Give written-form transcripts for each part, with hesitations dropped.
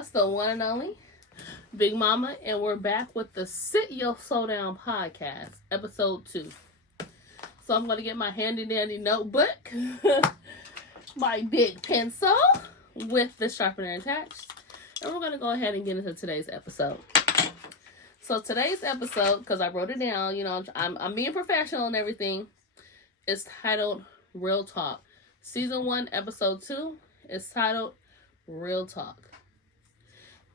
it's the one and only Big Mama, and we're back with the Sit Your Soul Down podcast, episode 2. So I'm going to get my handy dandy notebook, my big pencil with the sharpener attached, and we're going to go ahead and get into today's episode. So today's episode, because I wrote it down, you know, I'm being professional and everything, is titled Real Talk. Season 1, episode 2 is titled Real Talk.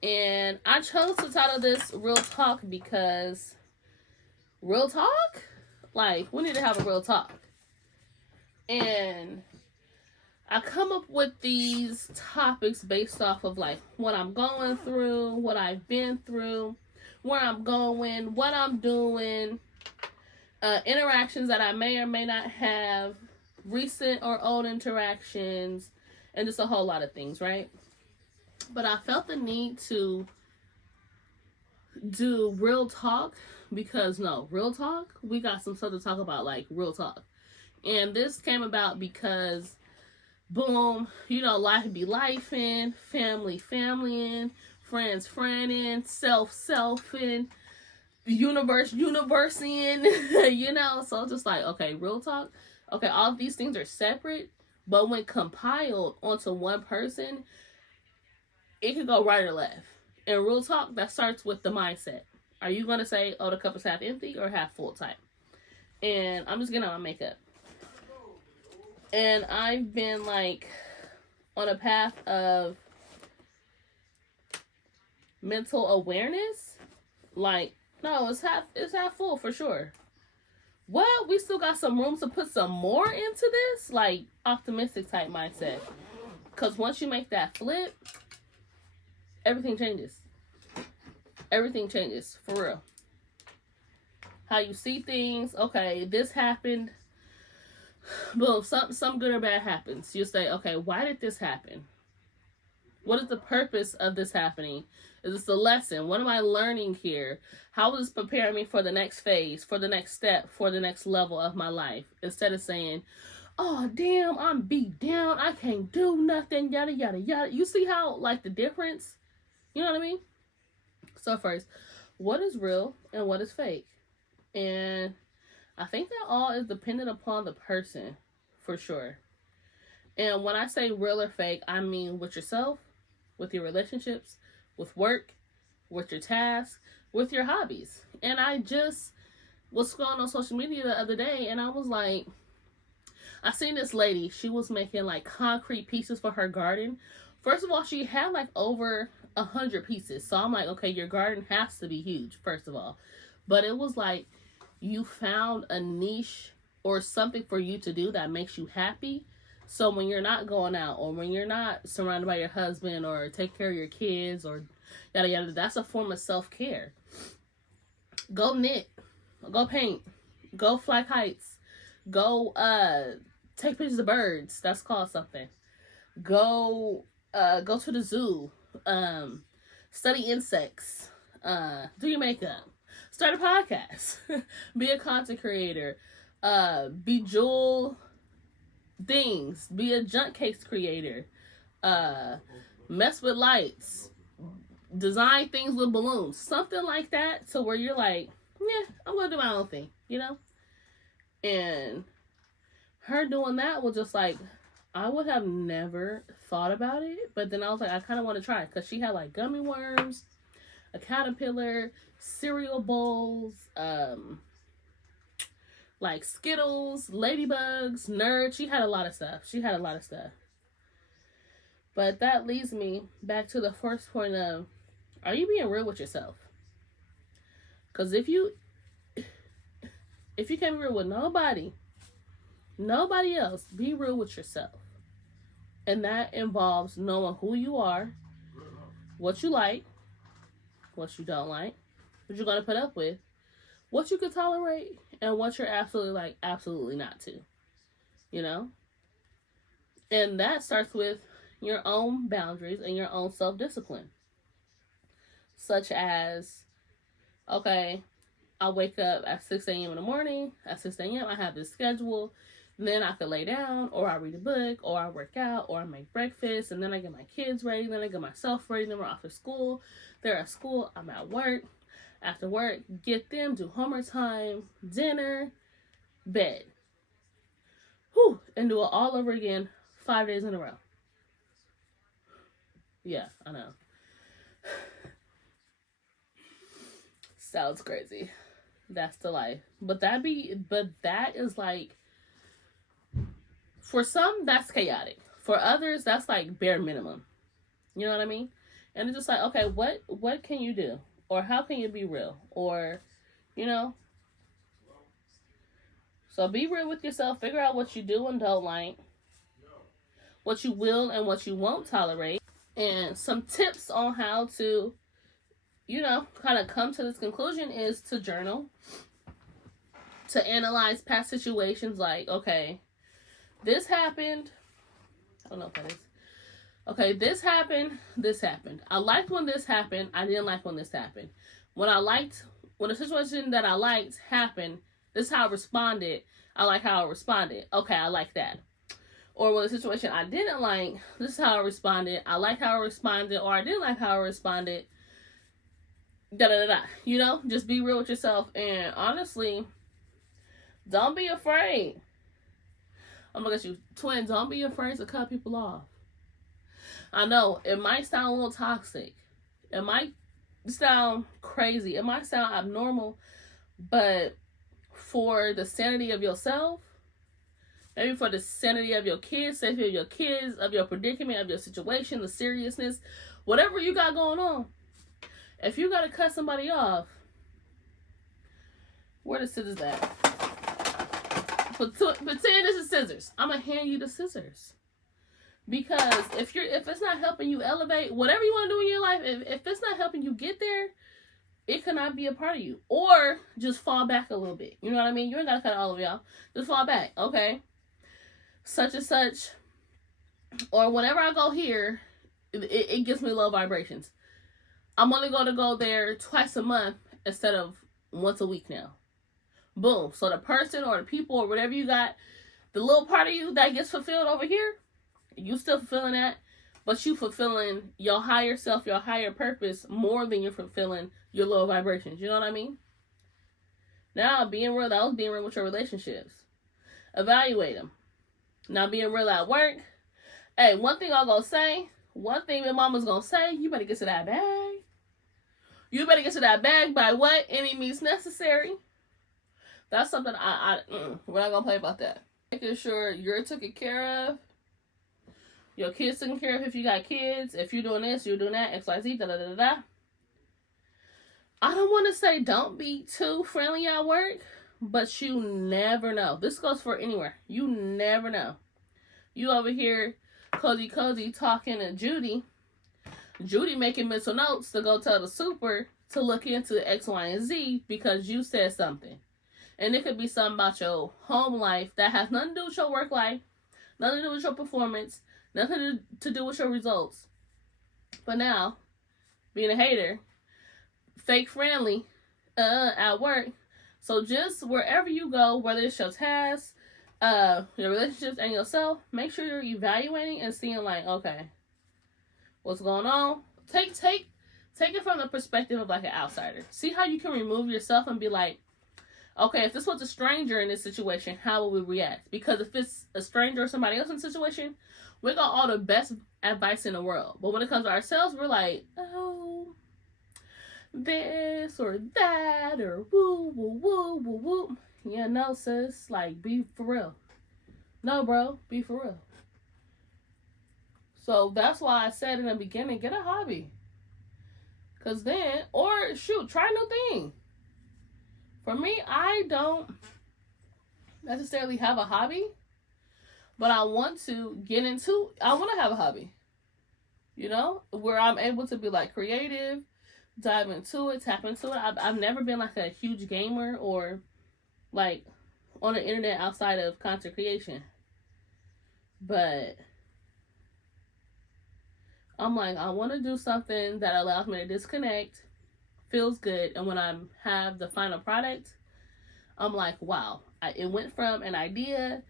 And I chose to title this Real Talk because real talk? Like, we need to have a real talk. And I come up with these topics based off of like what I'm going through, what I've been through, where I'm going, what I'm doing, interactions that I may or may not have, recent or old interactions, and just a whole lot of things, right? But I felt the need to do real talk because, real talk, we got some stuff to talk about, like real talk. And this came about because, boom, you know, life be lifing, family in, friends in, self in, universe in, you know, so just like, okay, real talk. Okay, all of these things are separate, but when compiled onto one person, it could go right or left. And real talk, that starts with the mindset. Are you going to say, oh, the cup is half empty or half full type? And I'm just getting on my makeup. And I've been like on a path of mental awareness. Like, no, it's half full for sure. Well, we still got some room to put some more into this, like optimistic type mindset. Because once you make that flip, everything changes. Everything changes, for real. How you see things, okay, this happened, boom, some good or bad happens. You say, okay, why did this happen? What is the purpose of this happening? Is this a lesson? What am I learning here? How will this prepare me for the next phase, for the next step, for the next level of my life? Instead of saying, oh, damn, I'm beat down, I can't do nothing, yada, yada, yada. You see how, like, the difference? You know what I mean? So first, what is real and what is fake? And I think that all is dependent upon the person, for sure. And when I say real or fake, I mean with yourself, with your relationships, with work, with your tasks, with your hobbies. And I just was scrolling on social media the other day, and I was like, I seen this lady. She was making like concrete pieces for her garden. First of all, she had like over 100 pieces. So I'm like, okay, your garden has to be huge, first of all. But it was like you found a niche or something for you to do that makes you happy. So when you're not going out or when you're not surrounded by your husband or take care of your kids or yada yada, that's a form of self-care. Go knit, go paint, go fly kites, go take pictures of birds. That's called something. Go to the zoo, study insects, do your makeup, start a podcast, be a content creator, bejewel things, be a junk case creator, mess with lights, design things with balloons, something like that, so where you're like, yeah, I'm gonna do my own thing, you know? And her doing that was just like, I would have never thought about it, but then I was like, I kind of want to try it, because she had like gummy worms, a caterpillar, cereal bowls, like Skittles, ladybugs, nerds. She had a lot of stuff. But that leads me back to the first point of, are you being real with yourself? Because if you can't be real with nobody else, be real with yourself. And that involves knowing who you are, what you like, what you don't like, what you're going to put up with, what you can tolerate, and what you're absolutely not to. You know? And that starts with your own boundaries and your own self-discipline. Such as, okay, I wake up at 6 a.m. in the morning. At 6 a.m. I have this schedule. And then I could lay down, or I read a book, or I work out, or I make breakfast, and then I get my kids ready, then I get myself ready, then we're off to school. They're at school, I'm at work. After work, get them, do homework time, dinner, bed. Whew, and do it all over again 5 days in a row. Yeah, I know. Sounds crazy. That's the life. But that is like, for some, that's chaotic. For others, that's like bare minimum. You know what I mean? And it's just like, okay, what can you do? Or how can you be real? Or, you know? So be real with yourself. Figure out what you do and don't like. What you will and what you won't tolerate. And some tips on how to, you know, kind of come to this conclusion is to journal. To analyze past situations like, okay, this happened. I don't know what that is. Okay, this happened. I liked when this happened. I didn't like when this happened. When the situation that I liked happened, this is how I responded. I like how I responded. Okay, I like that. Or when the situation I didn't like, this is how I responded. I like how I responded, or I didn't like how I responded. You know, just be real with yourself. And honestly, don't be afraid. I'm looking at you, twin. Don't be afraid to cut people off. I know it might sound a little toxic. It might sound crazy. It might sound abnormal. But for the sanity of yourself, maybe for the sanity of your kids, safety of your kids, of your predicament, of your situation, the seriousness, whatever you got going on, if you got to cut somebody off, where the scissors at? Pretend this is scissors. I'm going to hand you the scissors. Because if it's not helping you elevate, whatever you want to do in your life, if it's not helping you get there, it cannot be a part of you. Or just fall back a little bit. You know what I mean? You ain't got to cut all of y'all. Just fall back. Okay. Such and such. Or whenever I go here, it gives me low vibrations. I'm only going to go there twice a month instead of once a week now. Boom. So the person or the people or whatever you got, the little part of you that gets fulfilled over here, you still fulfilling that, but you fulfilling your higher self, your higher purpose more than you're fulfilling your low vibrations. You know what I mean? Now, being real, that was being real with your relationships. Evaluate them. Now, being real at work. Hey, one thing I'm going to say, one thing my mama's going to say, you better get to that bag. You better get to that bag by what? Any means necessary. That's something we're not going to play about that. Making sure you're taken care of. Your kids taken care of if you got kids. If you're doing this, you're doing that, XYZ, da-da-da-da-da. I don't want to say don't be too friendly at work, but you never know. This goes for anywhere. You never know. You over here, cozy talking to Judy. Judy making mental notes to go tell the super to look into X, Y, and Z because you said something. And it could be something about your home life that has nothing to do with your work life, nothing to do with your performance, nothing to do with your results. But now, being a hater, fake friendly, at work. So just wherever you go, whether it's your tasks, your relationships, and yourself, make sure you're evaluating and seeing like, okay, what's going on? Take it from the perspective of like an outsider. See how you can remove yourself and be like, okay, if this was a stranger in this situation, how would we react? Because if it's a stranger or somebody else in the situation, we got all the best advice in the world. But when it comes to ourselves, we're like, oh, this or that or woo, woo, woo, woo, woo. Yeah, no, sis. Like, be for real. No, bro. Be for real. So that's why I said in the beginning, get a hobby. Because then, or shoot, try a new thing. For me, I don't necessarily have a hobby, but I want to I want to have a hobby, you know, where I'm able to be like creative, dive into it, tap into it. I've never been like a huge gamer or like on the internet outside of content creation, but I'm like, I want to do something that allows me to disconnect, feels good, and when I have the final product, I'm like, wow, it went from an idea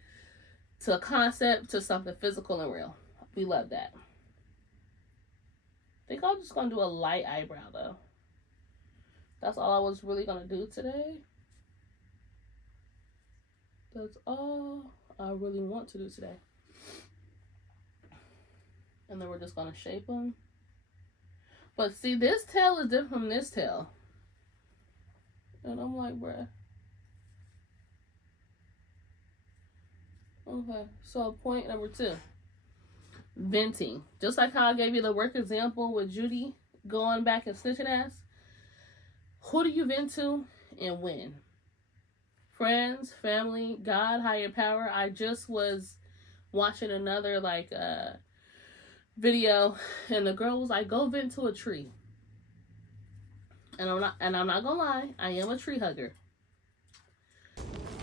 to a concept to something physical and real. We love that. I think I'm just going to do a light eyebrow though. That's all I was really going to do today. That's all I really want to do today. And then we're just going to shape them. But see, this tail is different from this tail. And I'm like, bruh. Okay, so point number 2. Venting. Just like how I gave you the work example with Judy going back and snitching ass. Who do you vent to and when? Friends, family, God, higher power. I just was watching another video, and the girl was like, go vent to a tree. And I'm not gonna lie, I am a tree hugger.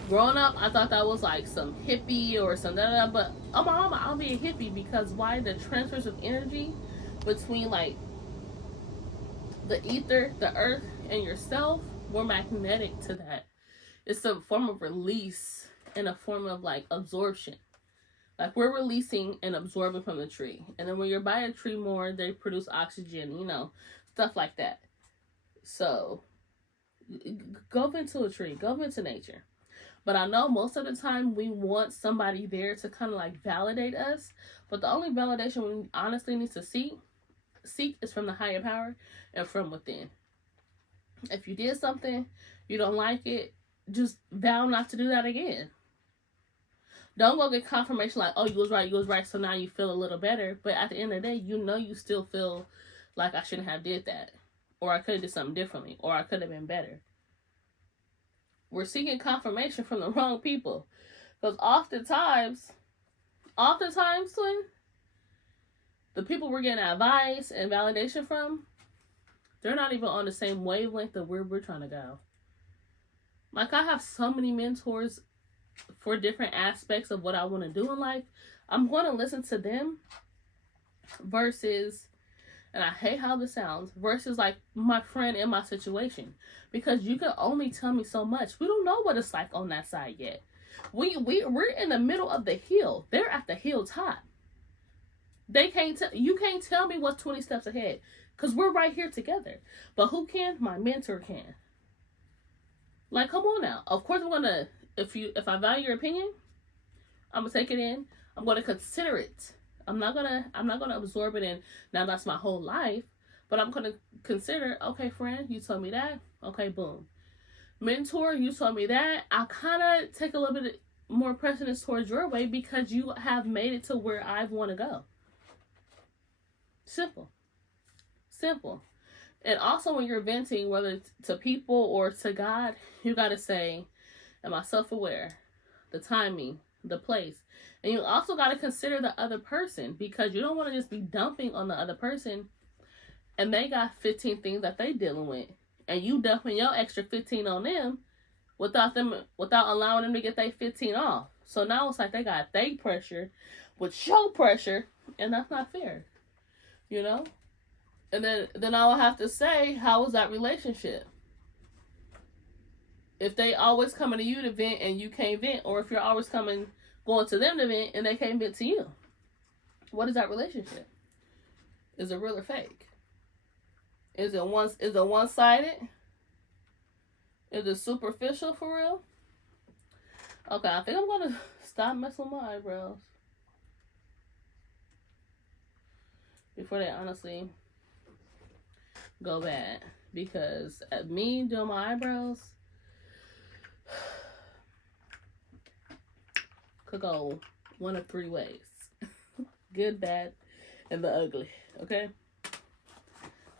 Growing up, I thought that was like some hippie or some da-da-da, but I'll be a hippie, because why? The transfers of energy between like the ether, the earth, and yourself, we're magnetic to that. It's a form of release and a form of like absorption. Like we're releasing and absorbing from the tree. And then when you're by a tree more, they produce oxygen, you know, stuff like that. So go into a tree, go into nature. But I know most of the time we want somebody there to kind of like validate us. But the only validation we honestly need to seek is from the higher power and from within. If you did something, you don't like it, just vow not to do that again. Don't go get confirmation like, oh, you was right, so now you feel a little better. But at the end of the day, you know you still feel like I shouldn't have did that. Or I could have did something differently. Or I could have been better. We're seeking confirmation from the wrong people. Because oftentimes, twin, the people we're getting advice and validation from, they're not even on the same wavelength that we're trying to go. Like, I have so many mentors for different aspects of what I want to do in life. I'm going to listen to them versus, and I hate how this sounds, versus like my friend in my situation. Because you can only tell me so much. We don't know what it's like on that side yet. We're in the middle of the hill. They're at the hilltop. You can't tell me what's 20 steps ahead. Because we're right here together. But who can? My mentor can. Like, come on now. Of course I'm gonna, if I value your opinion, I'm gonna take it in. I'm gonna consider it. I'm not gonna absorb it, and now that's my whole life. But I'm gonna consider, okay, friend, you told me that. Okay, boom. Mentor, you told me that. I'll kind of take a little bit more precedence towards your way because you have made it to where I want to go. Simple. And also when you're venting, whether it's to people or to God, you got to say, am I self-aware? The timing, the place. And you also got to consider the other person, because you don't want to just be dumping on the other person and they got 15 things that they dealing with. And you dumping your extra 15 on them without allowing them to get their 15 off. So now it's like they got their pressure with your pressure, and that's not fair. You know? And then I will have to say, how was that relationship? If they always coming to you to vent and you can't vent, or if you're always going to them to vent and they can't vent to you, what is that relationship? Is it real or fake? Is it one-sided? Is it superficial for real? Okay, I think I'm gonna stop messing with my eyebrows before they honestly go bad, because me doing my eyebrows could go one of 3 ways. Good, bad, and the ugly. Okay?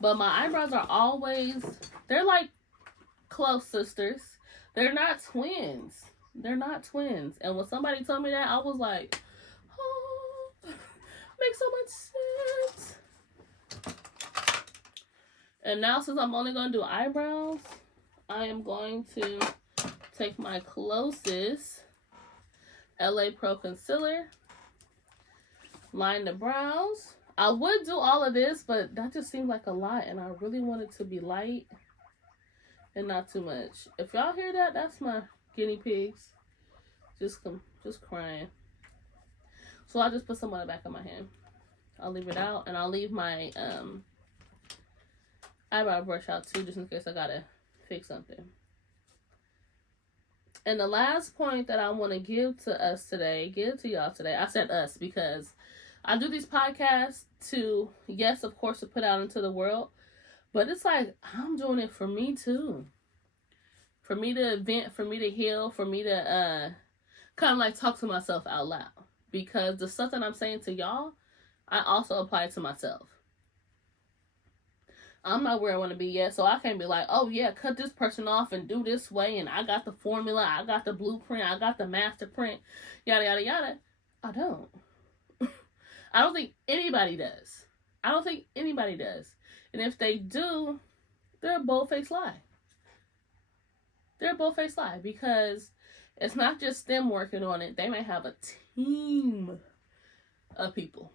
But my eyebrows are always, they're like close sisters. They're not twins. And when somebody told me that, I was like, oh, makes so much sense. And now, since I'm only going to do eyebrows, I am going to take my closest LA Pro Concealer, line the brows. I would do all of this, but that just seemed like a lot, and I really want it to be light and not too much. If y'all hear that, that's my guinea pigs just crying. So I just put some on the back of my hand. I'll leave it out, and I'll leave my eyebrow brush out too, just in case I gotta fix something. And the last point that I want to give to y'all today, I said us because I do these podcasts to, yes, of course, to put out into the world, but it's like I'm doing it for me too. For me to vent, for me to heal, for me to kind of like talk to myself out loud. Because the stuff that I'm saying to y'all, I also apply it to myself. I'm not where I want to be yet, so I can't be like, oh yeah, cut this person off and do this way, and I got the formula, I got the blueprint, I got the master print, yada, yada, yada. I don't. I don't think anybody does. And if they do, they're a bold-faced lie. Because it's not just them working on it. They may have a team of people.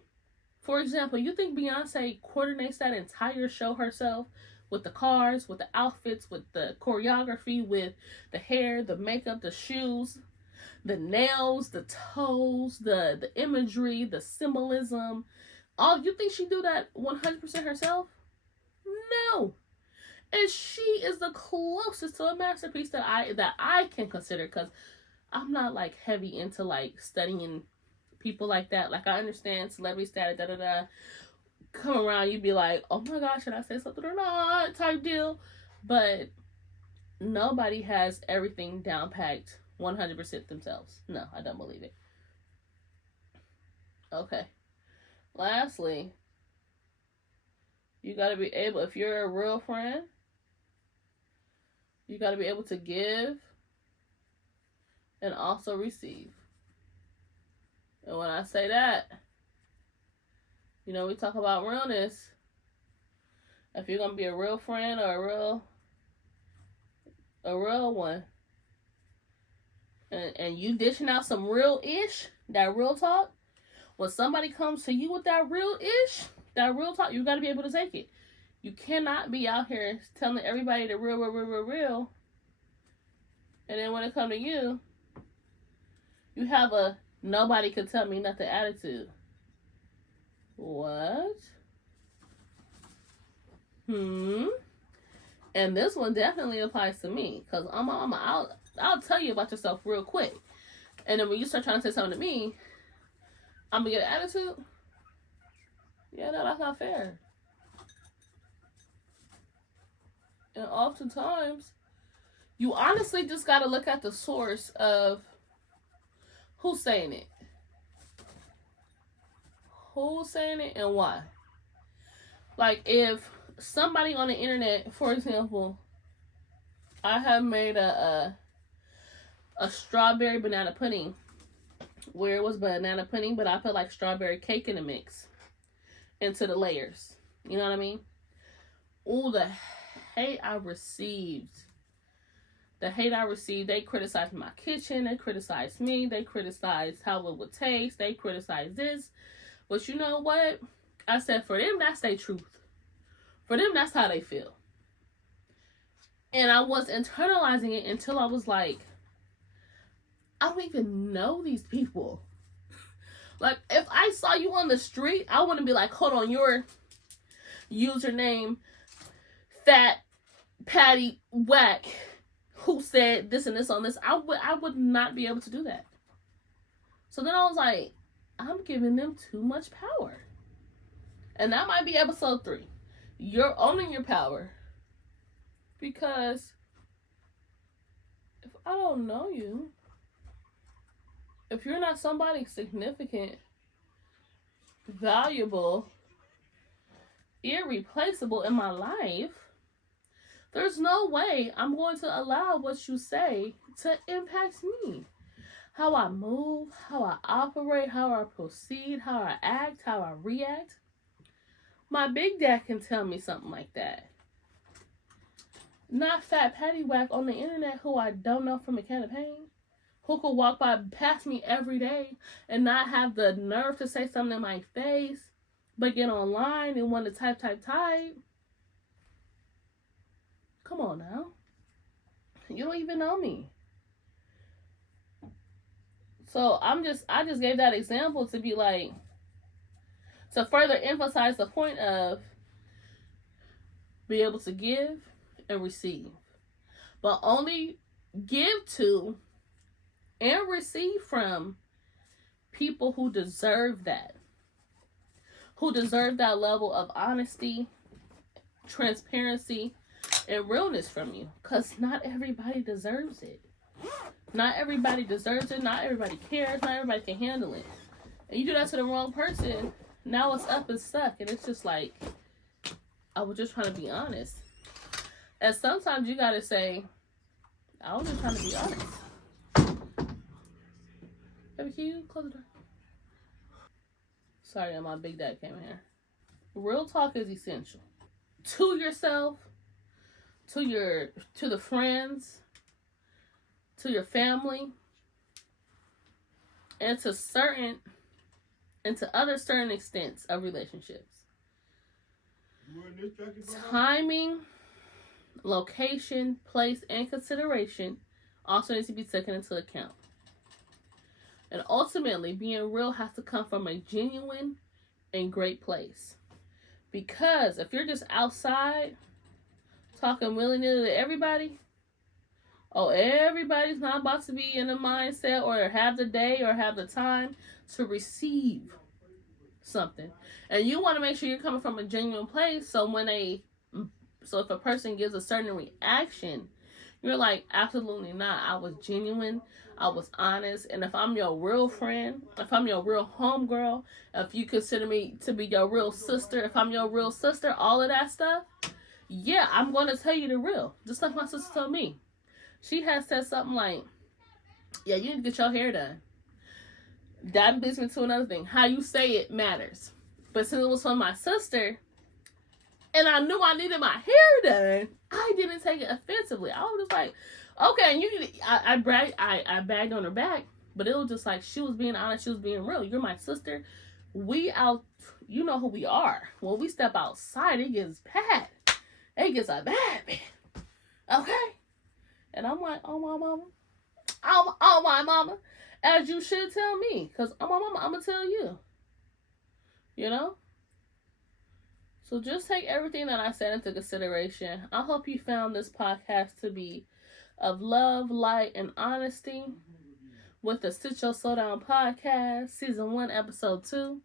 For example, you think Beyonce coordinates that entire show herself with the cars, with the outfits, with the choreography, with the hair, the makeup, the shoes, the nails, the toes, the imagery, the symbolism? You think she do that 100% herself? No. And she is the closest to a masterpiece that I can consider, because I'm not like heavy into like studying people like that. Like, I understand celebrity status, come around, you'd be like, oh my gosh, should I say something or not, type deal. But nobody has everything down packed 100% themselves. No, I don't believe it. Okay. Lastly, you gotta be able, if you're a real friend, you gotta be able to give and also receive. And when I say that, we talk about realness. If you're going to be a real friend or a real one, and you dishing out some real-ish, that real talk, when somebody comes to you with that real-ish, that real talk, you got to be able to take it. You cannot be out here telling everybody the real, and then when it comes to you, you have a nobody could tell me nothing attitude. What? And this one definitely applies to me, because I'll tell you about yourself real quick, and then when you start trying to say something to me, I'm gonna get an attitude. Yeah, no, that's not fair. And oftentimes, you honestly just gotta look at the source of who's saying it. Who's saying it and why? Like, if somebody on the internet, for example, I have made a strawberry banana pudding where it was banana pudding, but I put like strawberry cake in the mix into the layers. You know what I mean? Ooh, the hate I received. They criticized my kitchen. They criticized me. They criticized how it would taste. They criticized this. But you know what? I said, for them, that's their truth. For them, that's how they feel. And I was internalizing it until I was like, I don't even know these people. Like, if I saw you on the street, I wouldn't be like, hold on, your username, Fat Patty Whack, who said this and this on this. I would not be able to do that. So then I was like, I'm giving them too much power. And that might be episode 3. You're owning your power. Because if I don't know you, if you're not somebody significant, valuable, irreplaceable in my life, there's no way I'm going to allow what you say to impact me. How I move, how I operate, how I proceed, how I act, how I react. My big dad can tell me something like that. Not Fat Patty Whack on the internet who I don't know from a can of paint. Who could walk past me every day and not have the nerve to say something in my face, but get online and want to type. Come on now. You don't even know me. So I just gave that example to be like, to further emphasize the point of be able to give and receive. But only give to and receive from people who deserve that. Who deserve that level of honesty, transparency, and realness from you. Because not everybody deserves it. Not everybody deserves it. Not everybody cares. Not everybody can handle it. And you do that to the wrong person, now it's up and stuck. And it's just like, I was just trying to be honest. And sometimes you got to say, I was just trying to be honest. Baby, can you close the door? Sorry, my big dad came in here. Real talk is essential. To yourself, to the friends, to your family, and to other certain extents of relationships. Timing, location, place, and consideration also needs to be taken into account. And ultimately, being real has to come from a genuine and great place. Because if you're just outside talking willy-nilly to everybody, everybody's not about to be in the mindset or have the day or have the time to receive something. And you want to make sure you're coming from a genuine place, so if a person gives a certain reaction, you're like, absolutely not. I was genuine. I was honest. And if I'm your real friend, if I'm your real homegirl, if you consider me to be your real sister, if I'm your real sister, all of that stuff, yeah, I'm going to tell you the real. Just like my sister told me. She has said something like, yeah, you need to get your hair done. That leads me to another thing. How you say it matters. But since it was from my sister, and I knew I needed my hair done, I didn't take it offensively. I was just like, okay, and I bagged on her back, but it was just like, she was being honest, she was being real. You're my sister. You know who we are. When we step outside, it gets bad. It gets a bad man. Okay? And I'm like, oh my mama. Oh my mama. As you should tell me. Because oh my mama, I'm going to tell you. You know? So just take everything that I said into consideration. I hope you found this podcast to be of love, light, and honesty with the Sit Your Soul Down podcast, season 1, episode 2,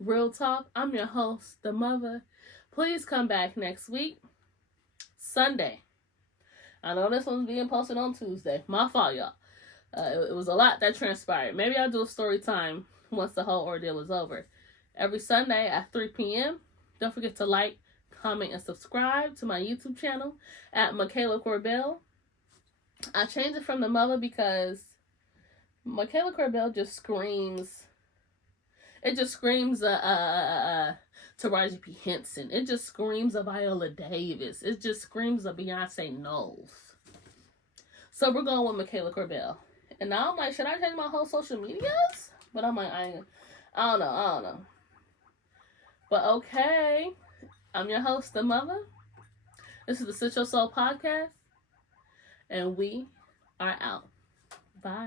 Real Talk. I'm your host, The Mother. Please come back next week, Sunday. I know this one's being posted on Tuesday. My fault, y'all. It was a lot that transpired. Maybe I'll do a story time once the whole ordeal is over. Every Sunday at 3 p.m. Don't forget to like, comment, and subscribe to my YouTube channel at Mikayla Korbel. I changed it from The Mother because Mikayla Korbel just screams. It just screams Taraji P. Henson. It just screams a Viola Davis. It just screams a Beyonce Knowles. So we're going with Mikayla Korbel. And now I'm like, should I change my whole social medias? But I'm like, I don't know. But okay. I'm your host, The Mother. This is the Sit Your Soul podcast. And we are out.